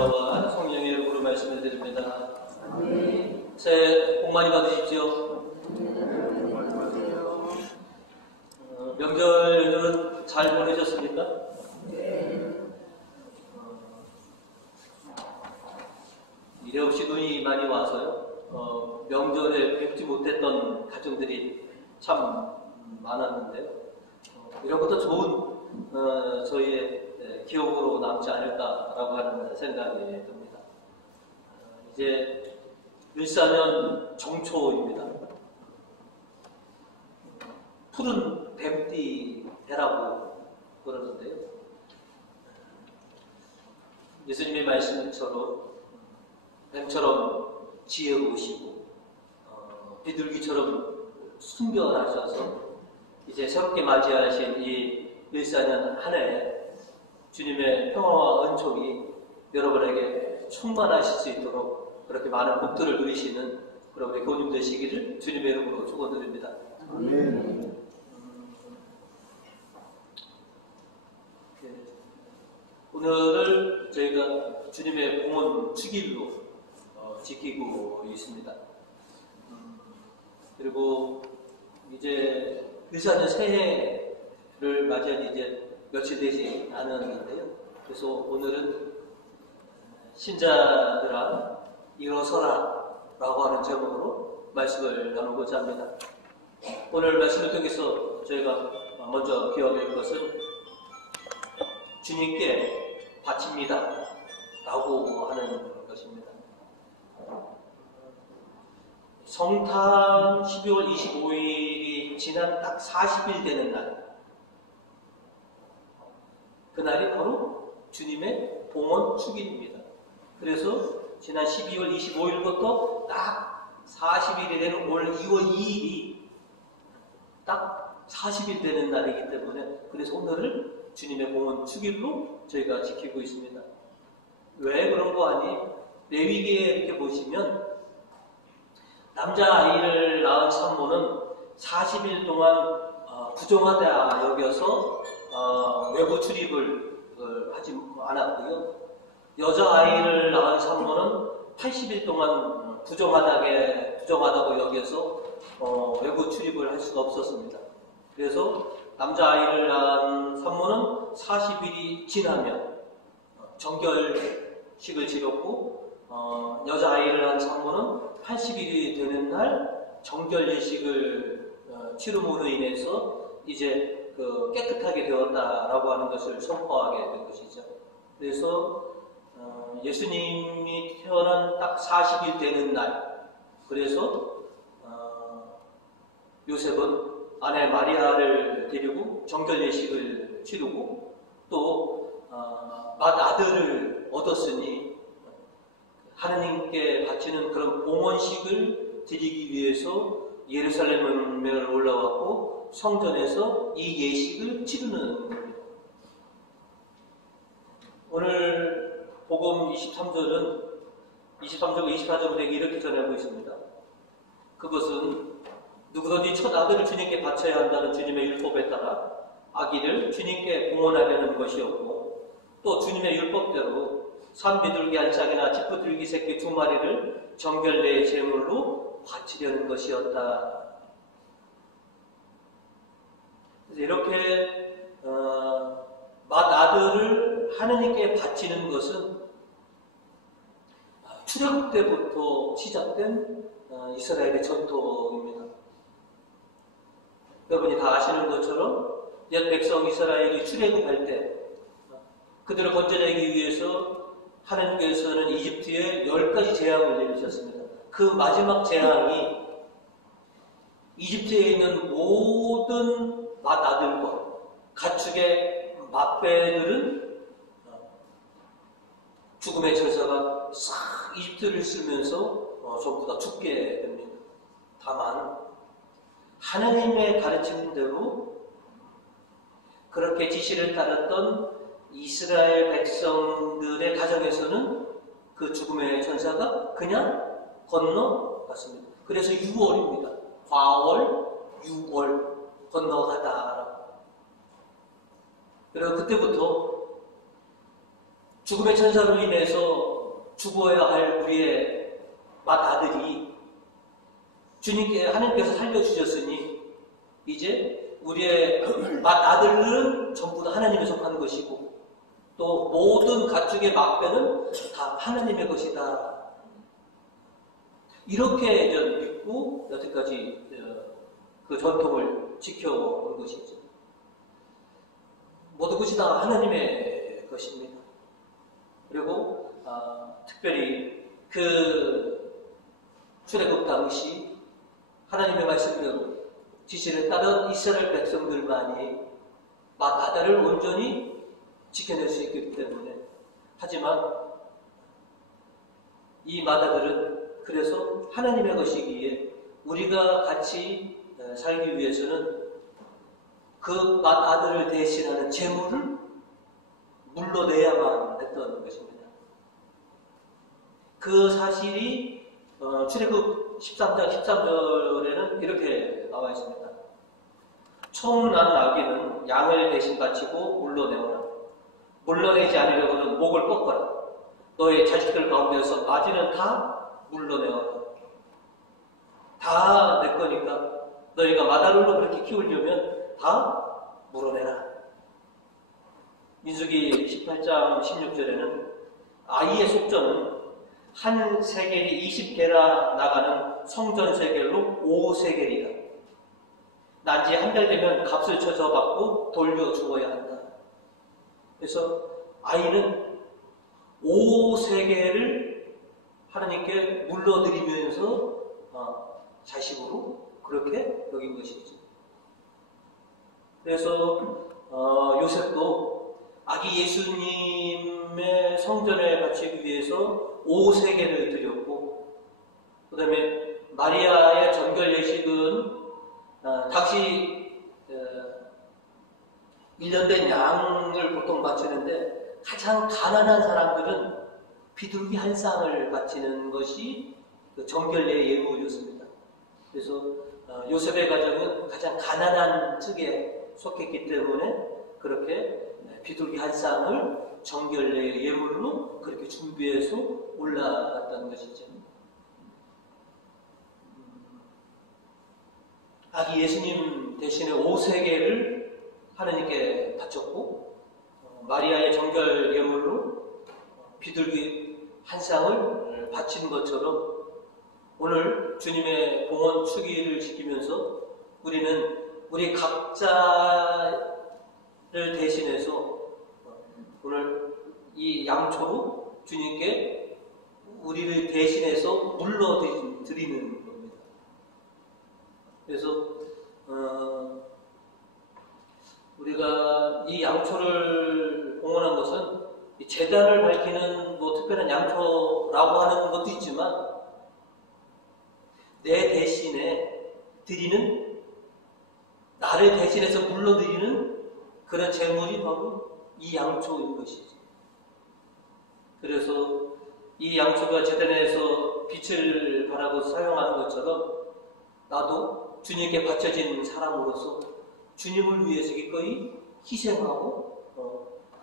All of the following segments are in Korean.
성자와 성령의 이름으로 말씀을 드립니다. 새해 복 많이 받으십시오. 명절은 잘 보내셨습니까? 이래 없이 눈이 많이 와서요. 명절에 뵙지 못했던 가정들이 참 많았는데요. 이런 것도 좋은 저희의 기억으로 남지 않을까라고 하는 생각이 듭니다. 이제 14년 정초입니다. 푸른 뱀띠 해라고 그러는데요. 예수님의 말씀처럼 뱀처럼 지혜로우시고 비둘기처럼 순결하셔서 이제 새롭게 맞이하신 이 14년 한 해 주님의 평화와 은총이 여러분에게 충만하실 수 있도록 그렇게 많은 복들을 누리시는 그런 우리 교우님 되시기를 주님의 이름으로 축원드립니다. 아멘. 오늘을 저희가 주님의 봉헌 축일로 지키고 있습니다. 그리고 이제 14년 새해를 맞이한 이제 며칠 되지 않았는데요. 그래서 오늘은 신자들아 일어서라 라고 하는 제목으로 말씀을 나누고자 합니다. 오늘 말씀을 통해서 저희가 먼저 기억할 것은 주님께 바칩니다 라고 하는 것입니다. 성탄 12월 25일이 지난 딱 40일 되는 날, 그날이 바로 주님의 봉헌 축일입니다. 그래서 지난 12월 25일부터 딱 40일이 되는 오늘 2월 2일이 딱 40일 되는 날이기 때문에 그래서 오늘을 주님의 봉헌 축일로 저희가 지키고 있습니다. 왜 그런 거 아니? 레위기에 이렇게 보시면 남자아이를 낳은 산모는 40일 동안 부정하다 여겨서 외부 출입을 하지 않았고요. 여자아이를 낳은 산모는 80일 동안 부정하다고 여겨서 외부 출입을 할 수가 없었습니다. 그래서 남자아이를 낳은 산모는 40일이 지나면 정결식을 치렀고 여자아이를 낳은 산모는 80일이 되는 날 정결 예식을 치름으로 인해서 이제 깨끗하게 되었다라고 하는 것을 선포하게 된 것이죠. 그래서 예수님이 태어난 딱 40일 되는 날, 그래서 요셉은 아내 마리아를 데리고 정결 예식을 치르고 또 맏아들을 얻었으니 하느님께 바치는 그런 봉헌식을 드리기 위해서 예루살렘에 올라왔고 성전에서 이 예식을 치르는 겁니다. 오늘 복음 23절은 23절과 24절에 이렇게 전하고 있습니다. 그것은 누구든지 첫 아들을 주님께 바쳐야 한다는 주님의 율법에 따라 아기를 주님께 봉헌하려는 것이었고 또 주님의 율법대로 산비둘기 한 짝이나 짚비둘기 새끼 2마리를 정결례의 제물로 바치려는 것이었다. 그래서 이렇게 맏아들을 하느님께 바치는 것은 출애굽 때부터 시작된 이스라엘의 전통입니다. 여러분이 다 아시는 것처럼 옛 백성 이스라엘이 출애굽할 때 그들을 건져내기 위해서 하나님께서는 이집트에 10가지 재앙을 내리셨습니다. 그 마지막 재앙이 이집트에 있는 모든 맏아들과 가축의 맏배들은 죽음의 천사가 싹 이집트를 쓸면서 전부 다 죽게 됩니다. 다만 하나님의 가르치는 대로 그렇게 지시를 따랐던 이스라엘 백성들의 가정에서는 그 죽음의 천사가 그냥 건너갔습니다. 그래서 6월입니다. 과월, 6월 건너가다. 그리고 그때부터 죽음의 천사로 인해서 죽어야 할 우리의 맏아들이 주님께 하나님께서 살려주셨으니 이제 우리의 맏아들은 전부 다 하나님에 속한 것이고 또 모든 가축의 막배는 다 하나님의 것이다. 이렇게 믿고 여태까지 그 전통을 지켜온 것이죠. 모든 것이 다 하나님의 것입니다. 그리고 특별히 그 출애굽 당시 하나님의 말씀대로 지시를 따른 이스라엘 백성들만이 맏아들을 온전히 지켜낼 수 있기 때문에 하지만 이 맏아들은 그래서 하나님의 것이기에 우리가 같이 살기 위해서는 그 맏아들을 대신하는 재물을 물러내야만 했던 것입니다. 그 사실이 출애굽 13장 13절에는 이렇게 나와 있습니다. 처음 난 아기는 양을 대신 바치고 물러내어라. 물러내지 않으려고는 목을 꺾어라. 너의 자식들 가운데서 아지는 다 물러내어라. 다 내 거니까 너희가 맏아들로 그렇게 키우려면 다 물어내라. 민수기 18장 16절에는 아이의 속전은 한 세겔이 20개라 나가는 성전 세겔로 5세겔이다. 난지 한 달 되면 값을 쳐서 받고 돌려주어야 한다. 그래서 아이는 5세겔을 하나님께 물러드리면서 자식으로 그렇게 여긴 것이죠. 그래서 요셉도 아기 예수님의 성전에 바치기 위해서 5세겔을 드렸고, 그 다음에 마리아의 정결 예식은 당시 1년 된 양을 보통 바치는데 가장 가난한 사람들은 비둘기 한 쌍을 바치는 것이 그 정결례의 예물이었습니다. 그래서 요셉의 가정은 가장 가난한 측에 속했기 때문에 그렇게 비둘기 한 쌍을 정결례의 예물로 그렇게 준비해서 올라갔다는 것이죠. 아기 예수님 대신에 5세겔을 하나님께 바쳤고 마리아의 정결 예물로 비둘기 한 쌍을 바친 것처럼 오늘 주님의 봉헌 축일을 지키면서 우리는 우리 각자를 대신해서 오늘 이 양초로 주님께 우리를 대신해서 물러드리는 겁니다. 그래서 우리가 이 양초를 봉헌한 것은 제단을 밝히는 특별한 양초라고 하는 것도 있지만 내 대신에 드리는, 나를 대신해서 물러드리는 그런 제물이 바로 이 양초인 것이죠. 그래서 이 양초가 제단에서 빛을 발하고 사용하는 것처럼 나도 주님께 바쳐진 사람으로서 주님을 위해서 기꺼이 희생하고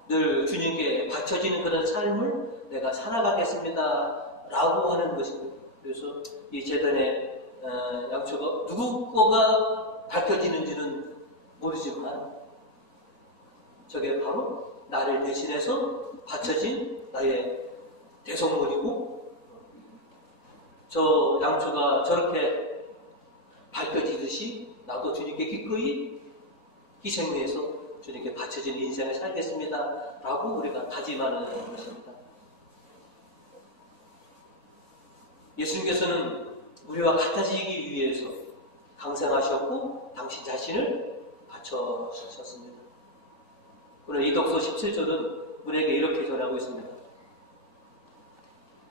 늘 주님께 바쳐지는 그런 삶을 내가 살아가겠습니다 라고 하는 것입니다. 그래서 이 제단의 양초가 누구 거가 밝혀지는지는 모르지만 저게 바로 나를 대신해서 바쳐진 나의 대성물이고 저 양초가 저렇게 밝혀지듯이 나도 주님께 기꺼이 희생해서 주님께 바쳐진 인생을 살겠습니다 라고 우리가 다짐하는 것입니다. 예수님께서는 우리와 같아지기 위해서 강생하셨고 당신 자신을 바쳐주셨습니다. 오늘 이독서 17절은 우리에게 이렇게 전하고 있습니다.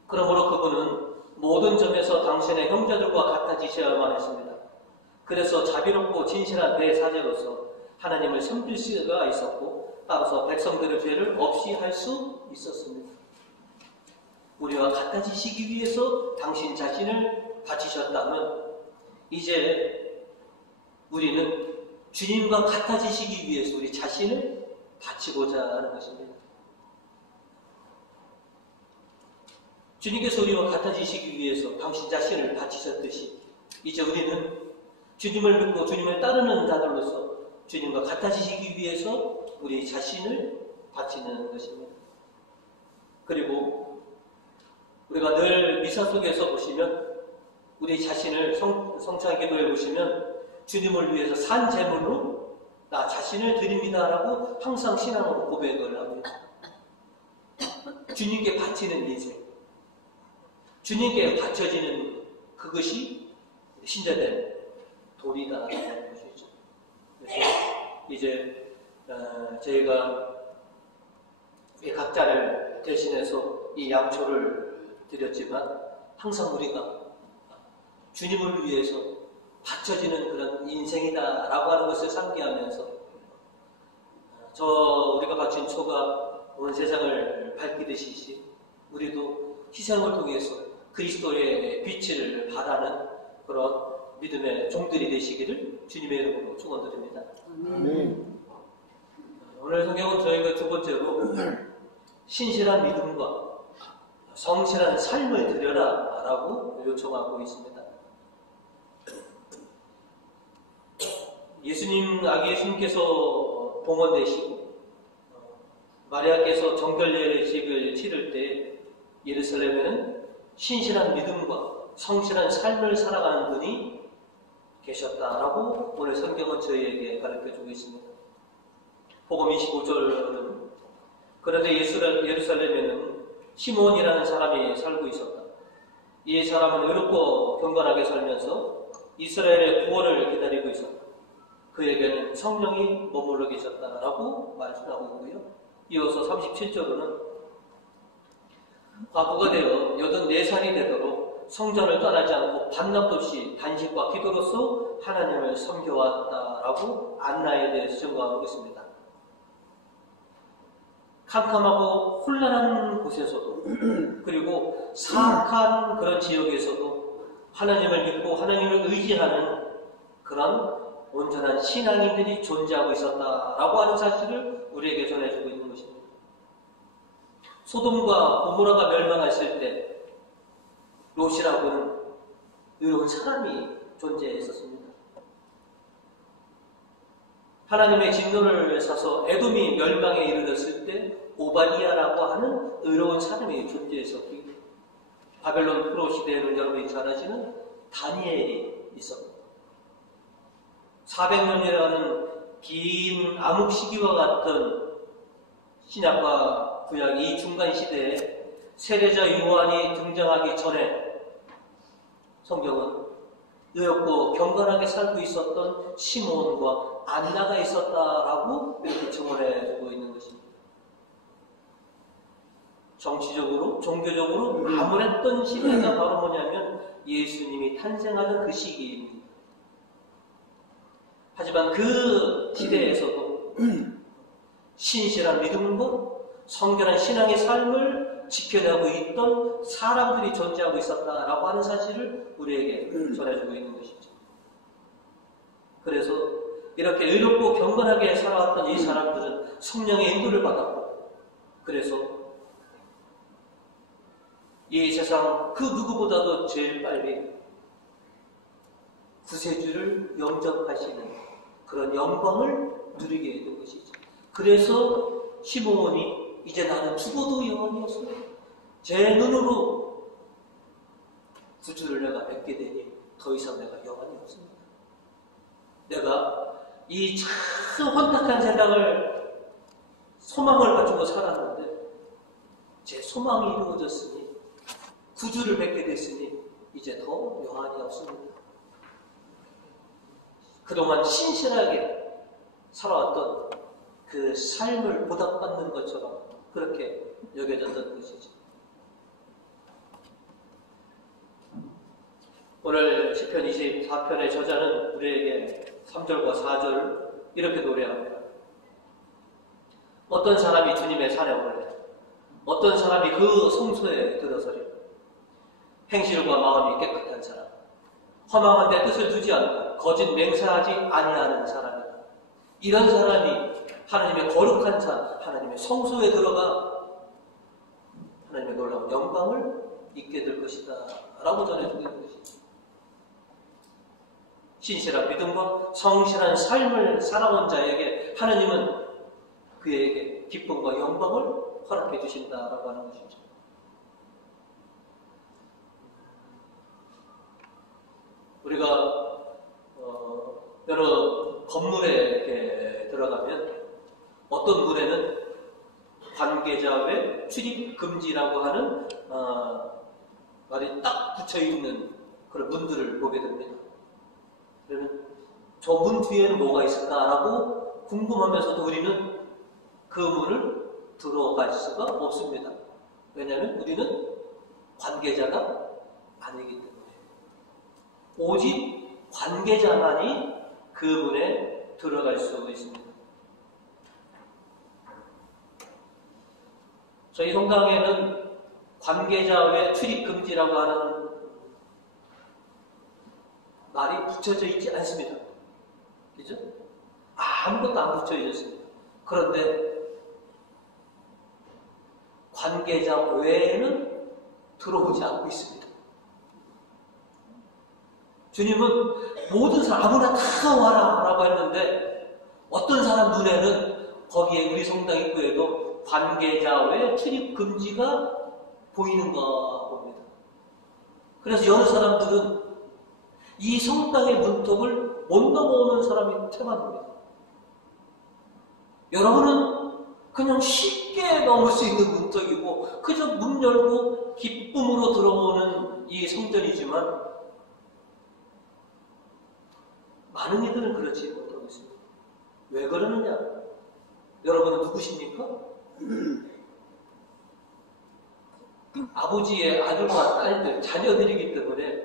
그러므로 그분은 모든 점에서 당신의 형제들과 같아지셔야만 했습니다. 그래서 자비롭고 진실한 대사제로서 하나님을 섬길 수가 있었고 따라서 백성들의 죄를 없이 할 수 있었습니다. 우리와 같아지시기 위해서 당신 자신을 바치셨다면 이제 우리는 주님과 같아지시기 위해서 우리 자신을 바치고자 하는 것입니다. 주님께서 우리와 같아지시기 위해서 당신 자신을 바치셨듯이 이제 우리는 주님을 믿고 주님을 따르는 자들로서 주님과 같아지시기 위해서 우리 자신을 바치는 것입니다. 그리고 우리가 늘 미사 속에서 보시면 우리 자신을 성찬 기도해 보시면 주님을 위해서 산 제물로 나 자신을 드립니다라고 항상 신앙으로 고백을 합니다. 주님께 바치는 인생, 주님께 바쳐지는 그것이 신자된 도리다라는 것이죠. 그래서 이제 저희가 각자를 대신해서 이 양초를 드렸지만 항상 우리가 주님을 위해서 바쳐지는 그런 인생이다라고 하는 것을 상기하면서 우리가 바친 초가 온 세상을 밝히듯이 우리도 희생을 통해서 그리스도의 빛을 발하는 그런 믿음의 종들이 되시기를 주님의 이름으로 축원드립니다. 오늘 성경은 저희가 두 번째로 신실한 믿음과 성실한 삶을 드려라 라고 요청하고 있습니다. 아기 예수님께서 봉헌되시고 마리아께서 정결 예식을 치를 때 예루살렘에는 신실한 믿음과 성실한 삶을 살아가는 분이 계셨다라고 오늘 성경은 저희에게 가르쳐주고 있습니다. 복음 25절은 그런데 예루살렘에는 시몬이라는 사람이 살고 있었다. 이 사람은 의롭고 경건하게 살면서 이스라엘의 구원을 기다리고 있었다. 그에게는 성령이 머물러 계셨다라고 말씀하고 있고요. 이어서 37절로는 과부가 되어 84살이 되도록 성전을 떠나지 않고 반납도 없이 단식과 기도로서 하나님을 섬겨왔다라고 안나에 대해서 증거하고 있습니다. 캄캄하고 혼란한 곳에서도 그리고 사악한 그런 지역에서도 하나님을 믿고 하나님을 의지하는 그런 온전한 신앙인들이 존재하고 있었다라고 하는 사실을 우리에게 전해주고 있는 것입니다. 소돔과 고모라가 멸망했을 때 롯이라고는 의로운 사람이 존재했었습니다. 하나님의 진노를 사서 에돔이 멸망에 이르렀을 때 오바디아라고 하는 의로운 사람이 존재했었고 바벨론 프로 시대에는 여러분이 잘 아시는 다니엘이 있었고 400년이라는 긴 암흑 시기와 같은 신약과 구약 이 중간 시대에 세례자 요한이 등장하기 전에 성경은 의롭고 경건하게 살고 있었던 시몬과 안나가 있었다라고 이렇게 증언해주고 있는 것입니다. 정치적으로, 종교적으로 암울했던 시대가 바로 뭐냐면 예수님이 탄생하는 그 시기입니다. 하지만 그 시대에서도 신실한 믿음과 성결한 신앙의 삶을 지켜내고 있던 사람들이 존재하고 있었다라고 하는 사실을 우리에게 전해주고 있는 것이죠. 그래서 이렇게 의롭고 경건하게 살아왔던 이 사람들은 성령의 인도를 받았고 그래서 이 세상 그 누구보다도 제일 빨리 구세주를 영접하시는 그런 영광을 누리게 된 것이죠. 그래서 시몬이 이제 나는 죽어도 영원히 없어. 제 눈으로 구주를 내가 뵙게 되니 더 이상 내가 영원히 없습니다. 내가 이 참 혼탁한 세상을 소망을 가지고 살았는데 제 소망이 이루어졌으니 구주를 뵙게 됐으니 이제 더 영원히 없습니다. 그동안 신실하게 살아왔던 그 삶을 보답받는 것처럼 그렇게 여겨졌던 것이죠. 오늘 시편 24편의 저자는 우리에게 3절과 4절 이렇게 노래합니다. 어떤 사람이 주님의 산에 오르래? 어떤 사람이 그 성소에 들어서리? 행실과 마음이 깨끗한 사람, 허망한 데 뜻을 두지 않고 거짓 맹세하지 아니하는 사람이다. 이런 사람이 하나님의 거룩한 산, 하나님의 성소에 들어가 하나님의 놀라운 영광을 있게 될 것이다 라고 전해주고 있는 것이죠. 신실한 믿음과 성실한 삶을 살아온 자에게 하느님은 그에게 기쁨과 영광을 허락해 주신다라고 하는 것이죠. 우리가 여러 건물에 들어가면 어떤 문에는 관계자 외 출입 금지라고 하는 말이 딱 붙여 있는 그런 문들을 보게 됩니다. 그러면 저 문 뒤에는 뭐가 있을까라고 궁금하면서도 우리는 그 문을 들어갈 수가 없습니다. 왜냐하면 우리는 관계자가 아니기 때문에. 오직 관계자만이 그 문에 들어갈 수 있습니다. 저희 성당에는 관계자 외 출입 금지라고 하는 말이 붙여져 있지 않습니다. 그죠? 아무것도 안 붙여져 있습니다. 그런데 관계자 외에는 들어오지 않고 있습니다. 주님은 모든 사람 아무나 다 와라 라고 했는데 어떤 사람 눈에는 거기에 우리 성당 입구에도 관계자 외 출입 금지가 보이는가 봅니다. 그래서 여러 사람들은 이 성당의 문턱을 못 넘어오는 사람이 태반입니다. 여러분은 그냥 쉽게 넘을 수 있는 문턱이고 그저 문 열고 기쁨으로 들어오는 이 성전이지만 많은 이들은 그렇지 못하고 있습니다. 왜 그러느냐? 여러분은 누구십니까? 아버지의 아들과 딸들, 자녀들이기 때문에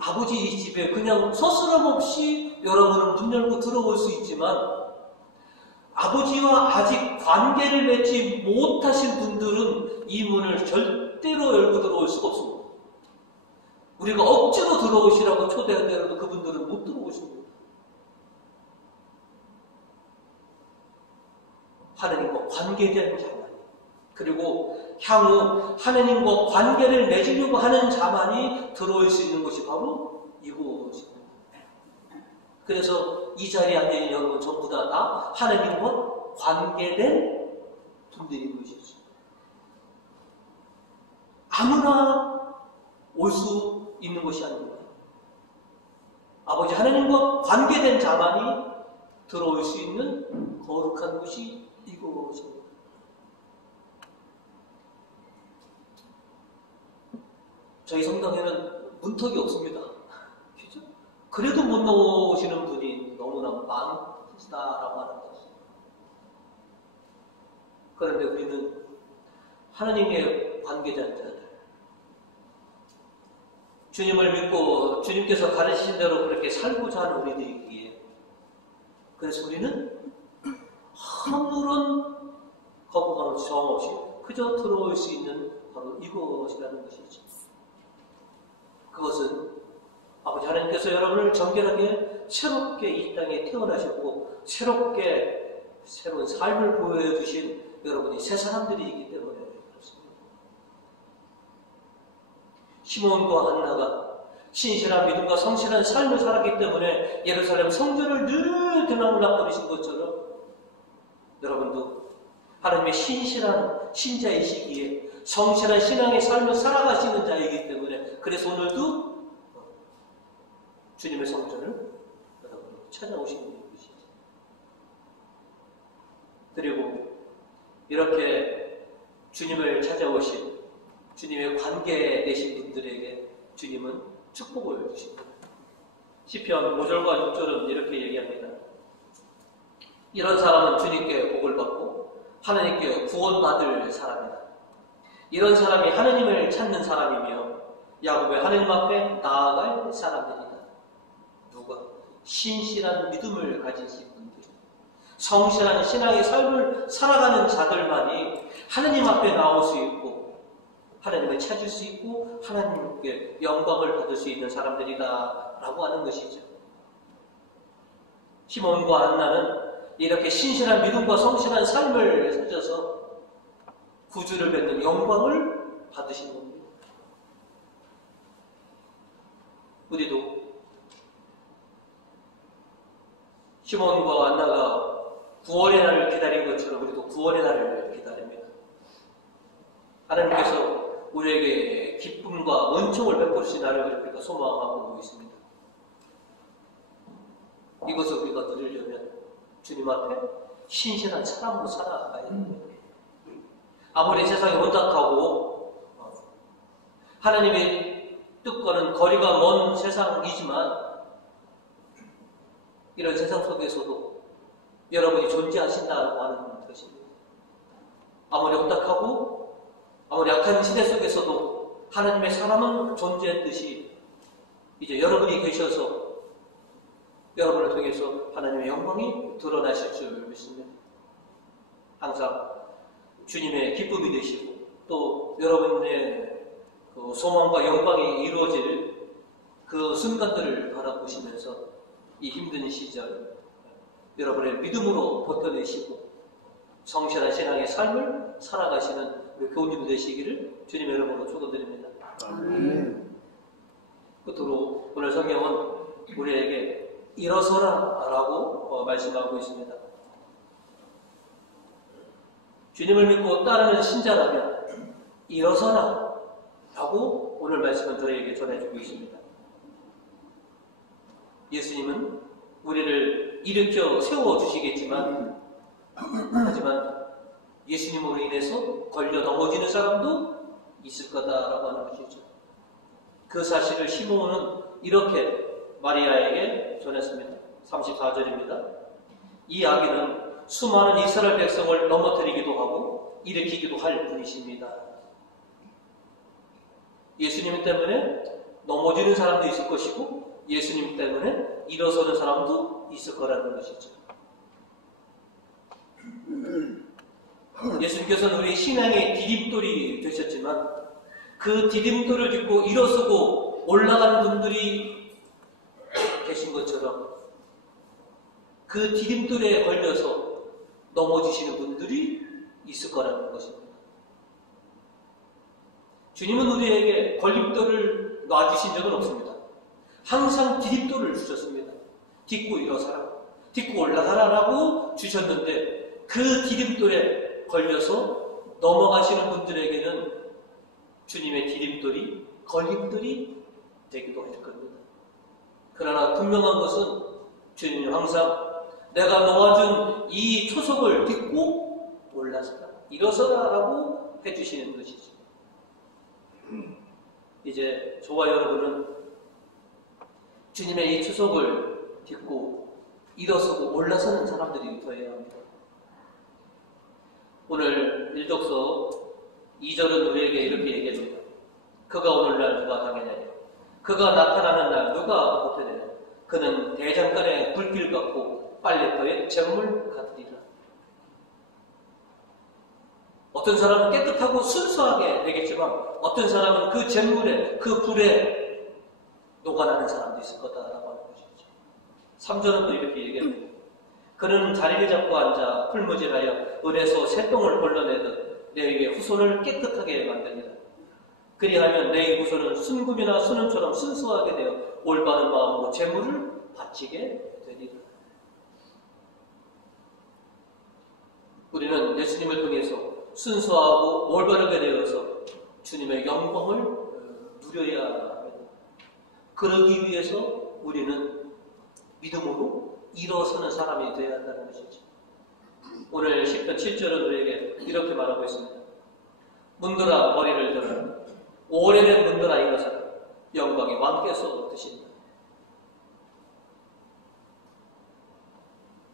아버지 집에 그냥 서스럼 없이 여러분은 문 열고 들어올 수 있지만 아버지와 아직 관계를 맺지 못하신 분들은 이 문을 절대로 열고 들어올 수가 없습니다. 우리가 억지로 들어오시라고 초대하더라도 그분들은 못 들어오십니다. 하나님과 관계된 자만이, 그리고 향후 하나님과 관계를 맺으려고 하는 자만이 들어올 수 있는 것이 바로 이곳입니다. 그래서 이 자리에 앉아있는 여러분 전부 다 하나님과 관계된 분들인 것이죠. 아무나 올 수 있는 것이 아닙니다. 아버지 하나님과 관계된 자만이 들어올 수 있는 거룩한 곳이 이곳입니다. 저희 성당에는 문턱이 없습니다. 그죠? 그래도 못 나오시는 분이 너무나 많다라고 하는 것이죠. 그런데 우리는 하나님의 관계자들, 주님을 믿고 주님께서 가르치신 대로 그렇게 살고자 하는 우리들이기에, 그래서 우리는 아무런 거부감 없이 정 없이 그저 들어올 수 있는 바로 이곳이라는 것이죠. 그것은 아버지 하나님께서 여러분을 정결하게 새롭게 이 땅에 태어나셨고 새롭게 새로운 삶을 보여주신 여러분이 새 사람들이기 때문에 그렇습니다. 시몬과 한나가 신실한 믿음과 성실한 삶을 살았기 때문에 예루살렘 성전을 늘 들락날락거리신 것처럼 여러분도 하나님의 신실한 신자이시기에 성실한 신앙의 삶을 살아가시는 자이기 때문에 그래서 오늘도 주님의 성전을 여러분이 찾아오시는 것이죠. 그리고 이렇게 주님을 찾아오신 주님의 관계 되신 분들에게 주님은 축복을 주십니다. 시편 5절과 6절은 이렇게 얘기합니다. 이런 사람은 주님께 복을 받고 하나님께 구원받을 사람이다. 이런 사람이 하나님을 찾는 사람이며 야곱의 하나님 앞에 나아갈 사람들이다. 누가? 신실한 믿음을 가진 분들, 성실한 신앙의 삶을 살아가는 자들만이 하나님 앞에 나올 수 있고 하나님을 찾을 수 있고 하나님께 영광을 받을 수 있는 사람들이다 라고 하는 것이죠. 시몬과 안나는 이렇게 신실한 믿음과 성실한 삶을 가져서 구주를 맺는 영광을 받으시는 겁니다. 우리도 시몬과 안나가 구원의 날을 기다린 것처럼 우리도 구원의 날을 기다립니다. 하나님께서 우리에게 기쁨과 은총을 베푸신 날을 우리가 소망하고 있습니다. 이것을 우리가 누리려면 주님 앞에 신실한 사람으로 살아가야 됩니다. 아무리 세상이 혼탁하고 하나님의 뜻과는 거리가 먼 세상이지만 이런 세상 속에서도 여러분이 존재하신다고 하는 것입니다. 아무리 혼탁하고 아무리 약한 시대 속에서도 하나님의 사람은 존재했듯이 이제 여러분이 계셔서 여러분을 통해서 하나님의 영광이 드러나실 줄 믿습니다. 항상 주님의 기쁨이 되시고 또 여러분의 그 소망과 영광이 이루어질 그 순간들을 바라보시면서 이 힘든 시절 여러분의 믿음으로 버텨내시고 성실한 신앙의 삶을 살아가시는 우리 교우님 되시기를 주님의 이름으로 축원드립니다. 끝으로 오늘 성경은 우리에게 일어서라 라고 말씀하고 있습니다. 주님을 믿고 따르는 신자라면 일어서라 라고 오늘 말씀은 저희에게 전해주고 있습니다. 예수님은 우리를 일으켜 세워주시겠지만 하지만 예수님으로 인해서 걸려 넘어지는 사람도 있을 거다라고 하는 것이죠. 그 사실을 시몬은 이렇게 마리아에게 전했습니다. 34절입니다. 이 아기는 수많은 이스라엘 백성을 넘어뜨리기도 하고 일으키기도 할 분이십니다. 예수님 때문에 넘어지는 사람도 있을 것이고 예수님 때문에 일어서는 사람도 있을 거라는 것이죠. 예수님께서는 우리 신앙의 디딤돌이 되셨지만 그 디딤돌을 딛고 일어서고 올라가는 분들이 계신 것처럼 그 디딤돌에 걸려서 넘어지시는 분들이 있을 거라는 것입니다. 주님은 우리에게 걸림돌을 놔주신 적은 없습니다. 항상 디딤돌을 주셨습니다. 딛고 일어서라, 딛고 올라가라라고 주셨는데 그 디딤돌에 걸려서 넘어가시는 분들에게는 주님의 디딤돌이 걸림돌이 되기도 할 겁니다. 그러나 분명한 것은 주님은 항상 내가 놓아준 이 초석을 딛고 올라서라, 일어서라라고 해주시는 것이죠. 이제 저와 여러분은 주님의 이 초석을 딛고 일어서고 올라서는 사람들이 되어야 합니다. 오늘 일독서 2절은 우리에게 이렇게 얘기합니다. 그가 오늘날 누가 당하냐냐, 그가 나타나는 날 누가 보태느냐, 그는 대장간의 불길 같고 빨래터의 잿물 같으리라. 어떤 사람은 깨끗하고 순수하게 되겠지만 어떤 사람은 그 잿물에, 그 불에 녹아나는 사람도 있을 거다라고 하는 것이죠. 3절은 또 이렇게 얘기합니다. 그는 자리를 잡고 앉아 풀무질하여 은에서 새똥을 걸러내듯 너희의 후손을 깨끗하게 만드니라. 그리하면 너희 후손은 순금이나 순은처럼 순수하게 되어 올바른 마음으로 제물을 바치게 되리라. 우리는 예수님을 통해서 순수하고 올바르게 되어서 주님의 영광을 누려야 합니다. 그러기 위해서 우리는 믿음으로 일어서는 사람이 되어야 한다는 것이죠. 오늘 10편 7절은 우리에게 이렇게 말하고 있습니다. 문들아 머리를 들어라, 오래된 문들아 일어서라, 영광이 왕께서 드신다.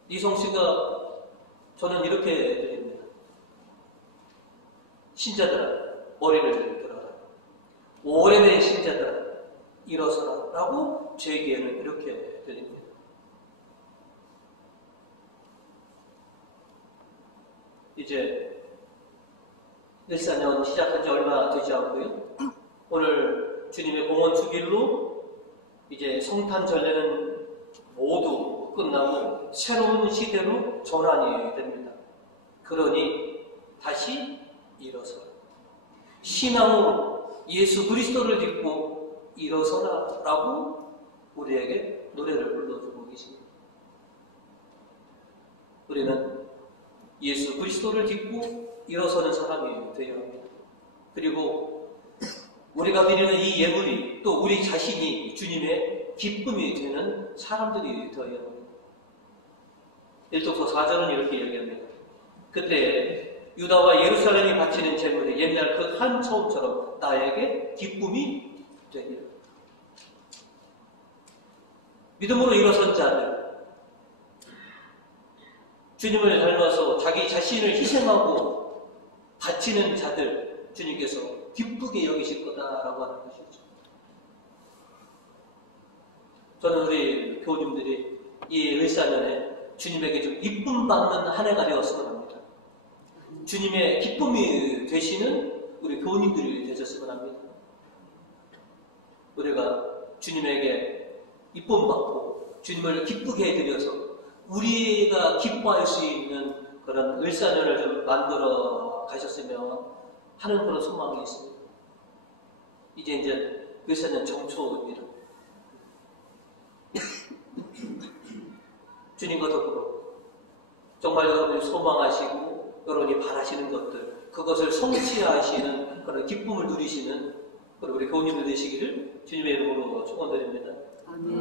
이성씨가 저는 이렇게 드립니다. 신자들아 머리를 들어라, 오래된 신자들아 일어서라 라고 저에게는 이렇게 드립니다. 이제 14년 시작한 지 얼마 되지 않고요. 오늘 주님의 공원 주길로 이제 성탄 전례는 모두 끝나고 새로운 시대로 전환이 됩니다. 그러니 다시 일어서라. 신앙으로 예수 그리스도를 믿고 일어서라 라고 우리에게 노래를 불러주고 계십니다. 우리는 예수 그리스도를 딛고 일어서는 사람이 되어야 합니다. 그리고 우리가 드리는 이 예물이 또 우리 자신이 주님의 기쁨이 되는 사람들이 되어야 합니다. 1독서 4절은 이렇게 얘기합니다. 그때 유다와 예루살렘이 바치는 제물이 옛날 그 한 처음처럼 나에게 기쁨이 되리라. 믿음으로 일어선 자들, 주님을 닮아서 자기 자신을 희생하고 바치는 자들, 주님께서 기쁘게 여기실 거다라고 하는 것이죠. 저는 우리 교우님들이 이 을사년에 주님에게 좀 이쁨 받는 한 해가 되었으면 합니다. 주님의 기쁨이 되시는 우리 교우님들이 되셨으면 합니다. 우리가 주님에게 이쁨 받고 주님을 기쁘게 해드려서 우리가 기뻐할 수 있는 그런 을사년을 좀 만들어 가셨으면 하는 그런 소망이 있습니다. 이제 을사년 정초입니다. 주님과 더불어 정말 여러분이 소망하시고 여러분이 바라시는 것들, 그것을 성취하시는 그런 기쁨을 누리시는 우리 교우님들 되시기를 주님의 이름으로 축원드립니다. 아멘.